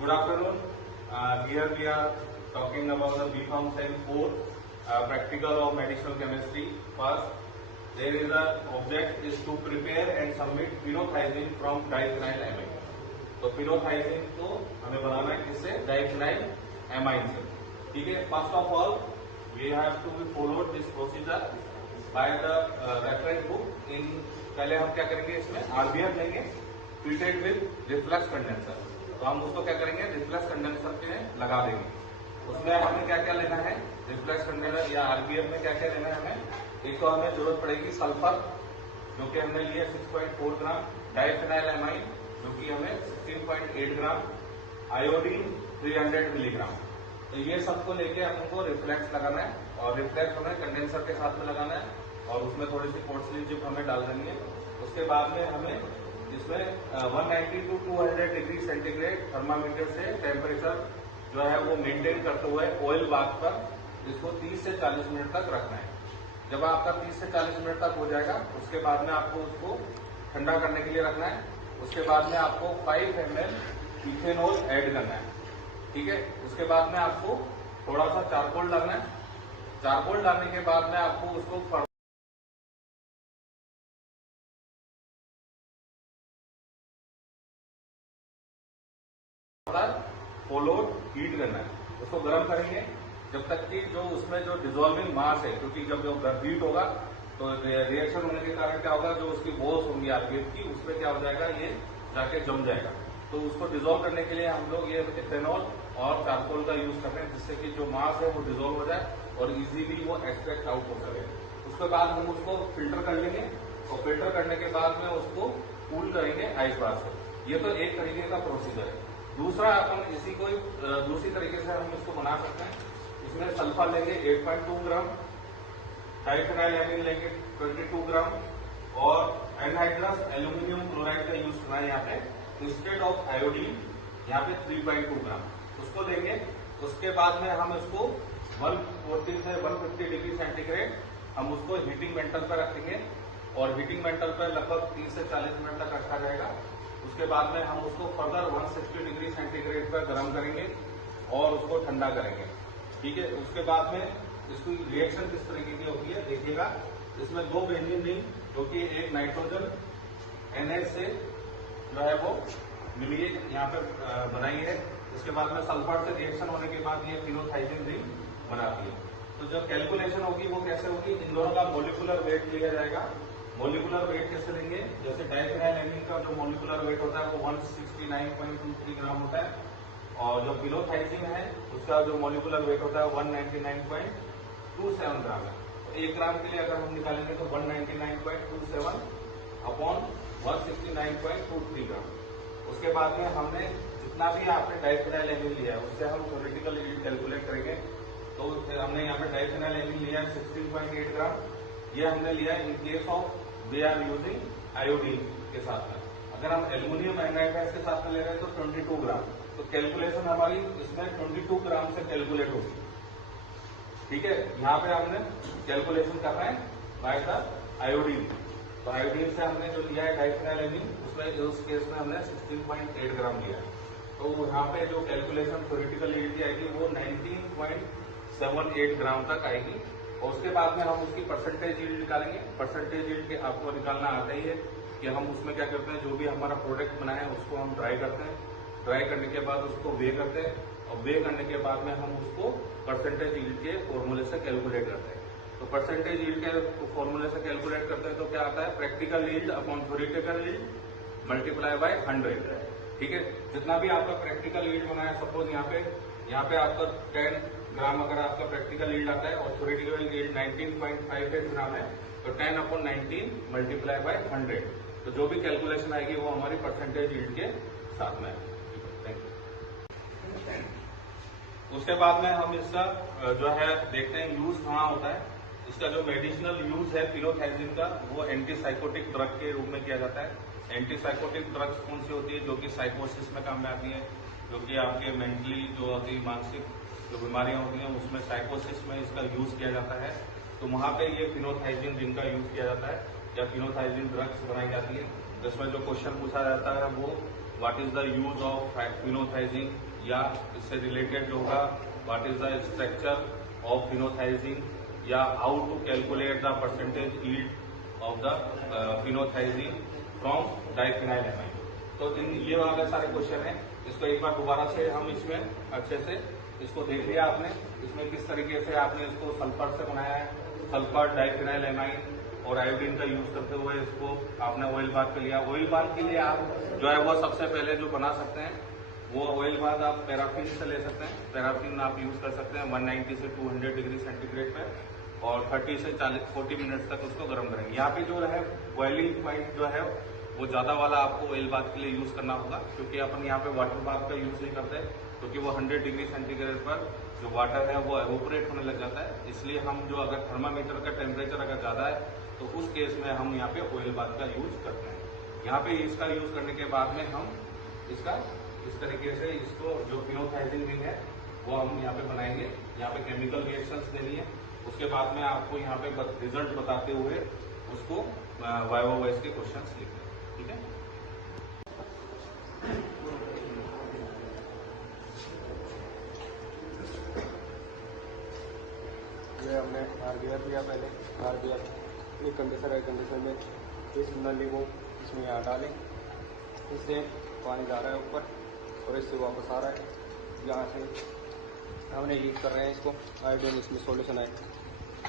Good afternoon. Here we are talking about the B.Pharm Chem 4 practical of medicinal chemistry. First, there is a object is to prepare and submit phenothiazine from diphenylamine. तो phenothiazine को हमें बनाना है किससे? diphenylamine से. ठीक है. First of all, we have to follow this procedure by the reference book. In पहले हम क्या करेंगे, इसमें RBF लेंगे treated with reflux condenser. तो हम उसको क्या करेंगे, रिफ्लक्स कंडेंसर पे लगा देंगे. उसमें हमें क्या क्या लेना है, रिफ्लक्स कंडेंसर या आरबीएफ में क्या क्या लेना है हमें. एक तो हमें जरूरत पड़ेगी सल्फर, जो कि हमने लिया 6.4 ग्राम, डाइफेनाइलएमाइन जो कि हमें 16.8 ग्राम, आयोडीन 300 मिलीग्राम. तो ये सबको लेके हमको रिफ्लेक्स लगाना है और रिफ्लेक्स हमें कंडेंसर के साथ में लगाना है और उसमें थोड़ी सी पोर्टस्लिन चिप हमें डाल देंगे. उसके बाद में हमें इसमें 190 to 200 डिग्री सेंटीग्रेड थर्मामीटर से टेम्परेचर जो है वो मेंटेन करते हुए ऑयल बाथ पर इसको 30 से 40 मिनट तक रखना है. जब आपका 30 से 40 मिनट तक हो जाएगा, उसके बाद में आपको उसको ठंडा करने के लिए रखना है. उसके बाद में आपको 5 ml इथेनॉल ऐड करना है. ठीक है. उसके बाद में आपको थोड़ा सा चारकोल डालना है. चारकोल डालने के बाद में आपको उसको फॉलोड हीट करना है. उसको गर्म करेंगे जब तक कि जो उसमें जो डिजोल्विंग मास है, क्योंकि जब जो हीट होगा तो रिएक्शन होने के कारण क्या होगा, जो उसकी बोस होंगी आरबीएफ की, उसमें क्या हो जाएगा, ये जाके जम जाएगा. तो उसको डिजोल्व करने के लिए हम लोग ये इथेनॉल और चारकोल का यूज कर रहे हैं, जिससे कि जो मास है वो डिजोल्व हो जाए और इजीली वो एक्सट्रैक्ट आउट हो सके. उसके बाद हम उसको फिल्टर कर लेंगे और फिल्टर करने के बाद में उसको कूल करेंगे आइस बार से. ये तो एक तरीके का प्रोसीजर है. दूसरा, अपन इसी को दूसरी तरीके से हम इसको बना सकते हैं. इसमें सल्फर लेंगे 8.2 ग्राम, डाइफेनाइलएमाइन लेंगे 22 ग्राम और एनहाइड्रस एल्यूमिनियम क्लोराइड का यूज करना है यहाँ पे. इंस्टेड ऑफ आयोडीन यहाँ पे 3.2 ग्राम उसको लेंगे. उसके बाद में हम इसको 140 से 150 डिग्री सेंटीग्रेड हम उसको हीटिंग मेंटल पर रखेंगे और हीटिंग मेंटल पर लगभग 30 से 40 मिनट तक रखा जाएगा. उसके बाद में हम उसको फर्दर 160 डिग्री सेंटीग्रेड पर गर्म करेंगे और उसको ठंडा करेंगे. ठीक है. उसके बाद में इसकी रिएक्शन किस तरीके की होती है देखिएगा. इसमें 2 बेंजीन रिंग जो कि एक नाइट्रोजन NH से जो है वो मिलिए यहाँ पे बनाई है. उसके बाद में सल्फर से रिएक्शन होने के बाद ये फिनोथाइजिन रिंग बनाती है. तो जब कैलकुलेशन होगी वो कैसे होगी, इन दोनों का मोलिकुलर वेट लिया जाएगा. मोलिकुलर वेट कैसे लेंगे, जैसे डाइफेनाइलएमाइन का जो मोलिकुलर वेट होता है वो 169.23 ग्राम होता है और जो फिनोथाइजिन है उसका जो मोलिकुलर वेट होता है 199.27 ग्राम है. तो 1 ग्राम के लिए अगर हम निकालेंगे तो 199.27 अपॉन 169.23 ग्राम. उसके बाद में हमने जितना भी आपने डाइफेनाइलएमाइन लिया है उससे हम थ्योरेटिकल यील्ड कैलकुलेट करेंगे. तो हमने यहाँ पे डाइफेनाइलएमाइन लिया है 16.8 ग्राम. ये हमने लिया है in case of we are using iodine के साथ में. अगर हम एल्यूमिनियम एनहाइड्राइड के साथ में ले रहे हैं तो 22 ग्राम. तो कैलकुलेशन हमारी इसमें 22 ग्राम से कैलकुलेट होगी. ठीक है. यहाँ पे हमने कैलकुलेशन करना है बाय द आयोडीन. तो आयोडीन से हमने जो लिया है डाइफेनाइलएमाइन उसमें उस केस में हमने 16.8 ग्राम लिया है. तो यहाँ पे जो कैलकुलेशन थ्योरेटिकल यील्ड की आएगी वो 19.78 ग्राम तक आएगी. और उसके बाद में हम उसकी परसेंटेज यील्ड निकालेंगे. परसेंटेज यील्ड के आपको निकालना आता ही है कि हम उसमें क्या करते हैं, जो भी हमारा प्रोडक्ट बना है उसको हम ड्राई करते हैं. ड्राई करने के बाद उसको वे करते हैं और वे करने के बाद में हम उसको परसेंटेज यील्ड के फॉर्मूले से कैलकुलेट करते हैं. तो परसेंटेज यील्ड के फॉर्मूले से कैलकुलेट करते हैं तो क्या आता है, practical yield upon theoretical yield multiply by 100. ठीक है. जितना भी आपका प्रैक्टिकल यील्ड बना है, सपोज यहाँ पे आपका 10 ग्राम अगर आपका प्रैक्टिकल यील्ड आता है और थ्योरेटिकल यील्ड 19.58 ग्राम है, तो 10 अपॉन 19 मल्टीप्लाई बाय 100. तो जो भी कैलकुलेशन आएगी वो हमारी परसेंटेज यील्ड के साथ में है. उसके बाद में हम इसका जो है देखते हैं यूज कहाँ होता है. इसका जो मेडिसिनल यूज है फिनोथाइजिन का वो एंटीसाइकोटिक ड्रग के रूप में किया जाता है. एंटीसाइकोटिक ड्रग्स कौन सी होती है, जो कि साइकोसिस में काम में आती है, जो कि आपके मेंटली जो होती है मानसिक जो बीमारियां होती हैं उसमें साइकोसिस में इसका यूज किया जाता है. तो वहाँ पे ये फिनोथाइजिन रिंग का यूज किया जाता है या फिनोथाइजिन ड्रग्स बनाई जाती है. जिसमें जो क्वेश्चन पूछा जाता है वो what is the use of phenothiazine या इससे रिलेटेड जो होगा what is the structure of phenothiazine, या how to calculate the percentage yield of the phenothiazine from diphenylamine. तो ये वाले सारे क्वेश्चन है। इसको एक बार दोबारा से हम इसमें अच्छे से इसको देख लिया आपने, इसमें किस तरीके से आपने इसको सल्फर से बनाया है, सल्फर, डाइफिनाइलएमाइन और आयोडीन का यूज करते हुए इसको आपने ऑयल बाथ पे लिया। ऑयल बाथ के लिए आप जो है वो सबसे पहले जो बना सकते हैं वो ऑयल बाथ आप पैराफिन से ले सकते हैं। पैराफिन आप यूज कर सकते हैं 190 से 200 डिग्री सेंटीग्रेड पे, और 30 से 40 मिनट्स तक उसको गर्म करेंगे। यहाँ पे जो है बॉइलिंग पॉइंट जो है वो ज्यादा वाला आपको ऑयल बाथ के लिए यूज करना होगा, क्योंकि अपन यहाँ पे वाटर बाथ का यूज नहीं करते, क्योंकि वो 100 डिग्री सेंटीग्रेड पर जो वाटर है वो एवोपरेट होने लग जाता है। इसलिए हम जो अगर थर्मामीटर का टेम्परेचर अगर ज्यादा है तो उस केस में हम यहाँ पे ऑयल बाथ का यूज करते हैं। यहाँ पे इसका यूज करने के बाद में हम इसका इस तरीके से इसको जो फिनोथाइजीन रिंग है वो हम यहाँ पे बनाएंगे। यहाँ पे केमिकल रिएक्शंस देनी है, उसके बाद में आपको यहाँ पे रिजल्ट बताते हुए उसको वाइवा वॉइस के क्वेश्चंस लिखते हैं। ठीक है, ये हमने आरबीआर दिया पहले। आरबीआर एक कंडीशन है, कंडीशन में इस नली को इसमें यहाँ डालें, इससे पानी जा रहा है ऊपर और इससे वापस आ रहा है। यहाँ से हमने हीट कर रहे हैं इसको, आयोडीन इसमें सॉल्यूशन है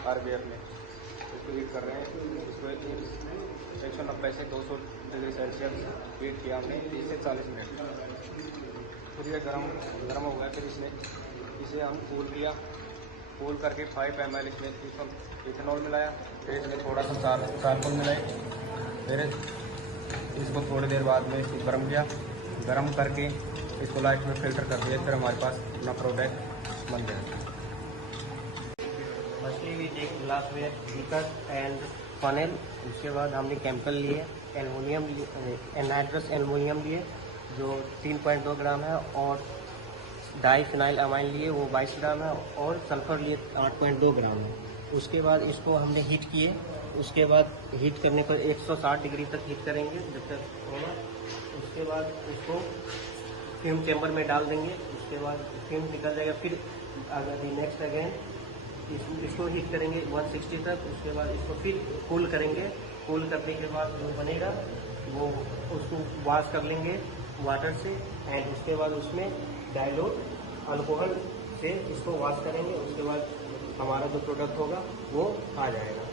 आरबीआर में, इसको हीट कर रहे हैं। इसको 190 से 200 डिग्री सेल्सियस हीट किया हमने 30 से 40 मिनट। फिर ये गर्म हो गया। फिर इसे हम कूल किया, कूल करके 5 ml इसमें इथेनॉल मिलाया। फिर इसमें थोड़ा सा चारकोल मिलाई। फिर इसको थोड़ी देर बाद में इसको गर्म किया, गर्म करके इसको लाइट में फिल्टर कर दिया। फिर हमारे पास अपना प्रोडक्ट बन गया। मछली भी एक ग्लास में बीकर एंड फनेल। उसके बाद हमने केमिकल लिए, एल्युमिनियम एनहाइड्रस एल्युमिनियम लिए जो 3.2 ग्राम है, और डाइफिनाइलएमाइन लिए वो 22 ग्राम है, और सल्फर लिए 8.2 ग्राम है। उसके बाद इसको हमने हीट किए। उसके बाद हीट करने पर 160 डिग्री तक हीट करेंगे जब तक होगा। उसके बाद इसको फ्यूम चैम्बर में डाल देंगे। उसके बाद फ्यूम निकल जाएगा। फिर अगर नेक्स्ट अगेन इसको हीट करेंगे 160 तक। उसके बाद इसको फिर कूल करेंगे। कूल करने के बाद जो बनेगा वो उसको वॉश कर लेंगे वाटर से, एंड उसके बाद उसमें डाइल्यूट अल्कोहल से इसको वॉश करेंगे। उसके बाद हमारा जो प्रोडक्ट होगा वो आ जाएगा।